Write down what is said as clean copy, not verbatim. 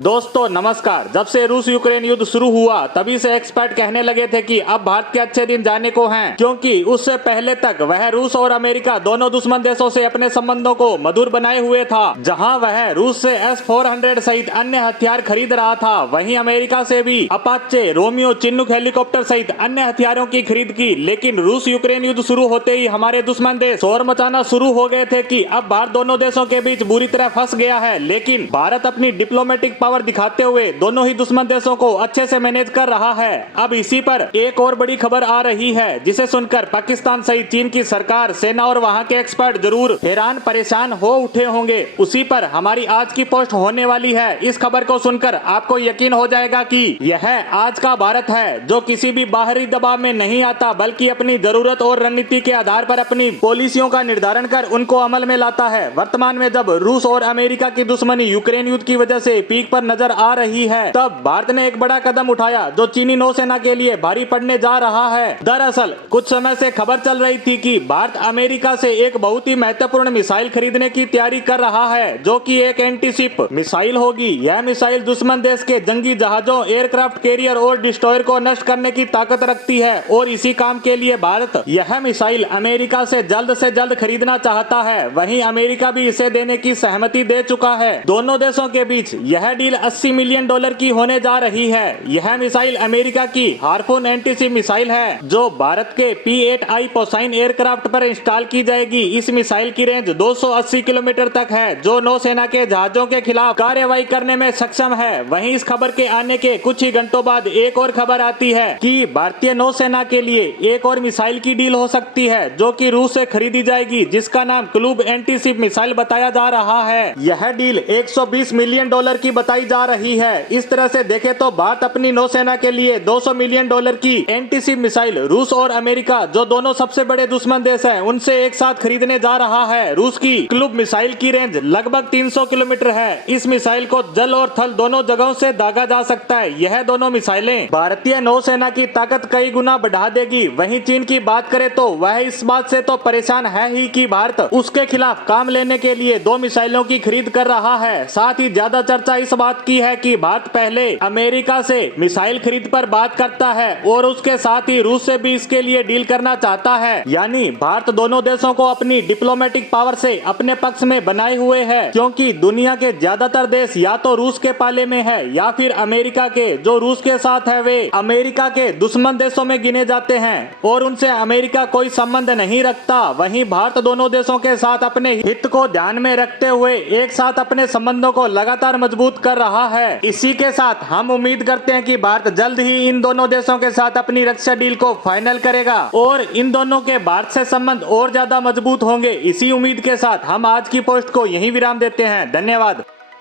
दोस्तों नमस्कार। जब से रूस यूक्रेन युद्ध शुरू हुआ तभी से एक्सपर्ट कहने लगे थे कि अब भारत के अच्छे दिन जाने को हैं, क्योंकि उससे पहले तक वह रूस और अमेरिका दोनों दुश्मन देशों से अपने संबंधों को मधुर बनाए हुए था। जहां वह रूस से S-400 सहित अन्य हथियार खरीद रहा था, वहीं अमेरिका से भी अपाचे, रोमियो, चिन्नुक हेलीकॉप्टर सहित अन्य हथियारों की खरीद की। लेकिन रूस यूक्रेन युद्ध शुरू होते ही हमारे दुश्मन देश शोर मचाना शुरू हो गए थे कि अब भारत दोनों देशों के बीच बुरी तरह फंस गया है। लेकिन भारत अपनी डिप्लोमेटिक पावर दिखाते हुए दोनों ही दुश्मन देशों को अच्छे से मैनेज कर रहा है। अब इसी पर एक और बड़ी खबर आ रही है, जिसे सुनकर पाकिस्तान सहित चीन की सरकार, सेना और वहां के एक्सपर्ट जरूर हैरान परेशान हो उठे होंगे। उसी पर हमारी आज की पोस्ट होने वाली है। इस खबर को सुनकर आपको यकीन हो जाएगा कि यह आज का भारत है, जो किसी भी बाहरी दबाव में नहीं आता, बल्कि अपनी जरूरत और रणनीति के आधार पर अपनी पॉलिसियों का निर्धारण कर उनको अमल में लाता है। वर्तमान में जब रूस और अमेरिका की दुश्मनी यूक्रेन युद्ध की वजह से पीक पर नजर आ रही है, तब भारत ने एक बड़ा कदम उठाया जो चीनी नौसेना के लिए भारी पड़ने जा रहा है। दरअसल कुछ समय से खबर चल रही थी कि भारत अमेरिका से एक बहुत ही महत्वपूर्ण मिसाइल खरीदने की तैयारी कर रहा है, जो कि एक एंटी शिप मिसाइल होगी। यह मिसाइल दुश्मन देश के जंगी जहाजों, एयरक्राफ्ट कैरियर और डिस्ट्रॉयर को नष्ट करने की ताकत रखती है, और इसी काम के लिए भारत यह मिसाइल अमेरिका से जल्द खरीदना चाहता है। वहीं अमेरिका भी इसे देने की सहमति दे चुका है। दोनों देशों के बीच यह डील $80 मिलियन की होने जा रही है। यह मिसाइल अमेरिका की हार्पून एंटी-शिप मिसाइल है, जो भारत के P-8I पोसाइन एयरक्राफ्ट पर इंस्टॉल की जाएगी। इस मिसाइल की रेंज 280 किलोमीटर तक है, जो नौसेना के जहाजों के खिलाफ कार्रवाई करने में सक्षम है। वहीं इस खबर के आने के कुछ ही घंटों बाद एक और खबर आती है कि भारतीय नौसेना के लिए एक और मिसाइल की डील हो सकती है, जो कि रूस से खरीदी जाएगी, जिसका नाम क्लूब एंटी-शिप मिसाइल बताया जा रहा है। यह डील $120 मिलियन की बताई जा रही है। इस तरह से देखें तो भारत अपनी नौसेना के लिए $200 मिलियन की एंटी-शिप मिसाइल रूस और अमेरिका, जो दोनों सबसे बड़े दुश्मन देश हैं, उनसे एक साथ खरीदने जा रहा है। रूस की क्लूब मिसाइल की रेंज लगभग 300 किलोमीटर है। इस मिसाइल को जल और थल दोनों जगहों से दागा जा सकता है। यह दोनों मिसाइलें भारतीय नौसेना की ताकत कई गुना बढ़ा देगी। वहीं चीन की बात करें तो वह इस बात से तो परेशान है ही कि भारत उसके खिलाफ काम लेने के लिए 2 मिसाइलों की खरीद कर रहा है। साथ ही ज्यादा चर्चा इस बात की है कि भारत पहले अमेरिका से मिसाइल खरीद पर बात करता है और उसके साथ ही रूस से भी इसके लिए डील करना चाहता है। यानी भारत दोनों देशों को अपनी डिप्लोमेटिक पावर से अपने पक्ष में बनाए हुए है, क्योंकि दुनिया के ज्यादातर देश या तो रूस के पाले में है या फिर अमेरिका के, जो रूस के साथ है वे अमेरिका के दुश्मन देशों में गिने जाते हैं और उनसे अमेरिका कोई संबंध नहीं रखता। वहीं भारत दोनों देशों के साथ अपने हित को ध्यान में रखते हुए एक साथ अपने संबंधों को लगातार मजबूत कर रहा है। इसी के साथ हम उम्मीद करते हैं कि भारत जल्द ही इन दोनों देशों के साथ अपनी रक्षा डील को फाइनल करेगा और इन दोनों के भारत से संबंध और ज्यादा मजबूत होंगे। इसी उम्मीद के साथ हम आज की पोस्ट को यहीं विराम देते हैं। धन्यवाद।